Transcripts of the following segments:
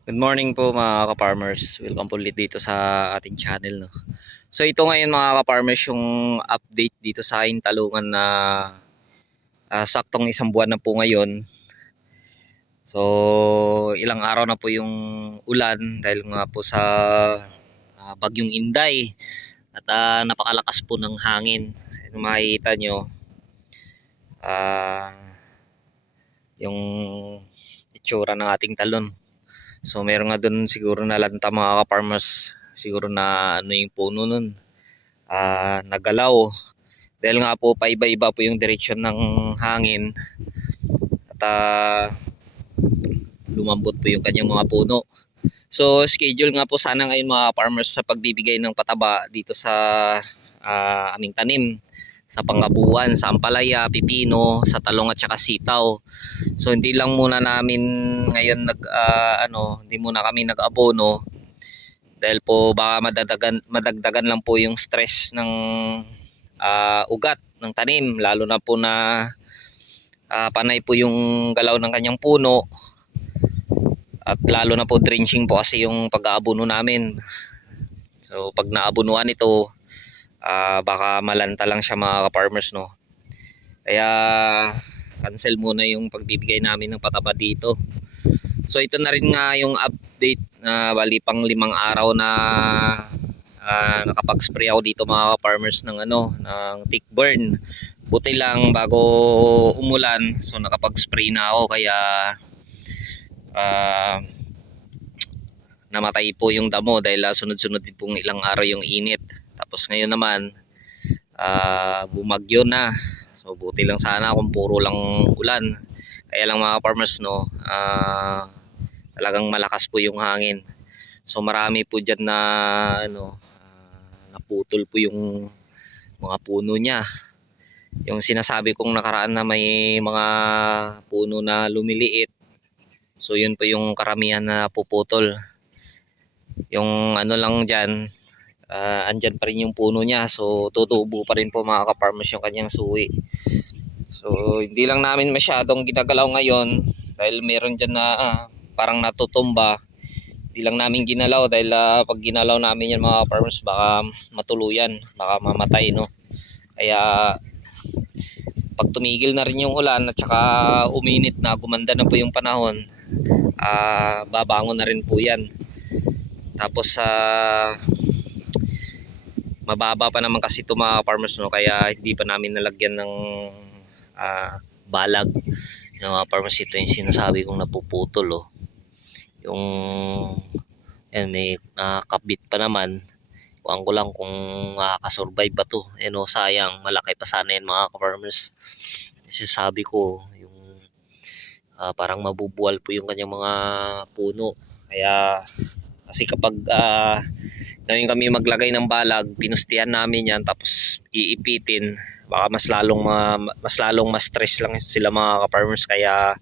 Good morning po mga ka-farmers. Welcome po ulit dito sa ating channel, no. So ito ngayon mga ka-farmers yung update dito sa ating talungan na saktong isang buwan na po ngayon. So ilang araw na po yung ulan dahil nga po sa bagyong Inday at napakalakas po ng hangin. Kung makikita nyo ah, yung itsura ng ating talon. So meron nga doon siguro na lanta mga ka-farmers, siguro na ano yung puno nun, nagalaw. Dahil nga po paiba-iba po yung direksyon ng hangin at lumambot po yung kanyang mga puno. So schedule nga po sana ngayon mga farmers sa pagbibigay ng pataba dito sa aming tanim sa pangabuan, sa ampalaya, pipino, sa talong at saka sitaw. So hindi lang muna namin ngayon hindi muna kami nag-abono dahil po baka madagdagan lang po yung stress ng ugat ng tanim, lalo na po na panay po yung galaw ng kanyang puno at lalo na po drenching po kasi yung pag-aabono namin. So pag naabunuan ito, baka malanta lang siya mga ka-farmers, no. Kaya cancel muna yung pagbibigay namin ng pataba dito. So ito na rin nga yung update na bali pang 5 araw na nakapag-spray ako dito mga farmers ng ng tick burn. Buti lang bago umulan, so nakapag-spray na ako kaya uh, namatay po yung damo dahil sunod-sunod din pong ilang araw yung init. Tapos ngayon naman bumagyo na. So buti lang sana kung puro lang ulan. Kaya lang mga farmers, no, talagang malakas po yung hangin. So marami po diyan na naputol po yung mga puno niya. Yung sinasabi kong nakaraan na may mga puno na lumiliit. So yun po yung karamihan na puputol. Yung lang diyan, andyan pa rin yung puno niya. So tutubo pa rin po mga ka-farmers yung kanyang suwi. So hindi lang namin masyadong ginagalaw ngayon dahil meron diyan na parang natutumba. Hindi lang namin ginalaw dahil pag ginalaw namin yan mga farmers baka matuluyan, baka mamatay, no. Kaya pag tumigil na rin yung ulan at saka uminit na, gumanda na po yung panahon, babangon na rin po yan. Tapos mababa pa naman kasi ito mga farmers, no, kaya hindi pa namin nalagyan ng balag yung mga farmers. Ito yung sinasabi kong napuputol, oh. Yung may nakakabit pa naman. Kuhaan ko lang kung makakasurvive ba to. Sayang, malaki pa sana yan mga ka-farmers. Kasi sabi ko, yung parang mabubuwal po yung kanyang mga puno. Kaya kasi kapag ngayon kami maglagay ng balag, pinustihan namin yan tapos iipitin, baka mas lalong ma-stress lang sila mga ka-farmers. Kaya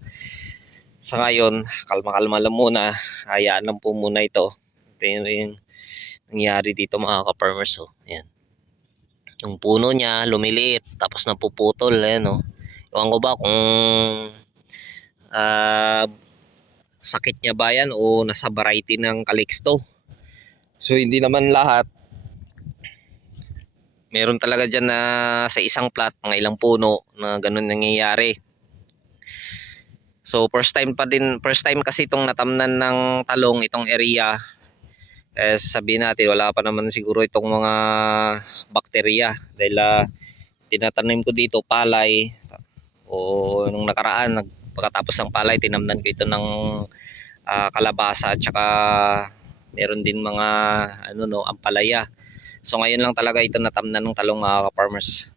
sa ngayon, kalma-kalma lang muna, hayaan lang po muna ito. Ito yung nangyari dito mga ka-farmers, oh. Ayan. Yung puno niya lumiliit tapos napuputol, ayan, oh. Ewan ko ba kung sakit niya ba yan o nasa variety ng Calixto. So hindi naman lahat. Meron talaga dyan na sa isang plot, mga ilang puno na ganun nangyayari. So first time kasi itong natamnan ng talong itong area. Sabihin natin wala pa naman siguro itong mga bakterya dahil tinatanim ko dito palay, o nung nakaraan pagkatapos ng palay tinamnan ko ito ng kalabasa at saka meron din mga ampalaya. So ngayon lang talaga ito natamnan ng talong mga ka-farmers.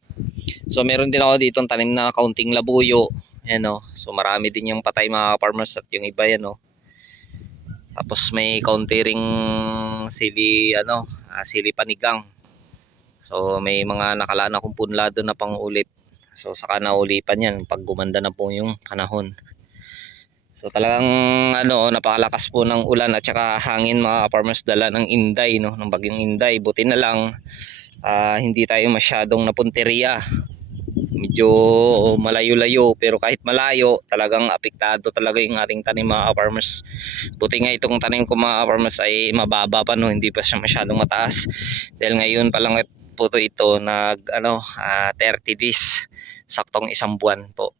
So meron din ako ditong tanim na kaunting labuyo. Ayan, oh. So marami din yung patay mga ka-farmers at yung iba yan, oh. Tapos may kaunti ring sili panigang. So may mga nakalaan akong punlado na pang-ulip. So saka naulipan yan pag gumanda na po yung panahon. So talagang napakalakas po ng ulan at saka hangin mga farmers, dala ng Inday, no, ng bagyong Inday. Buti na lang hindi tayo masyadong napunteriya. Medyo malayo-layo, pero kahit malayo talagang apektado talaga yung ating tanim mga farmers. Buti nga itong tanim ko mga farmers ay mababa pa, no, hindi pa siya masyadong mataas dahil ngayon pa lang po ito nag 30 days, saktong isang buwan po.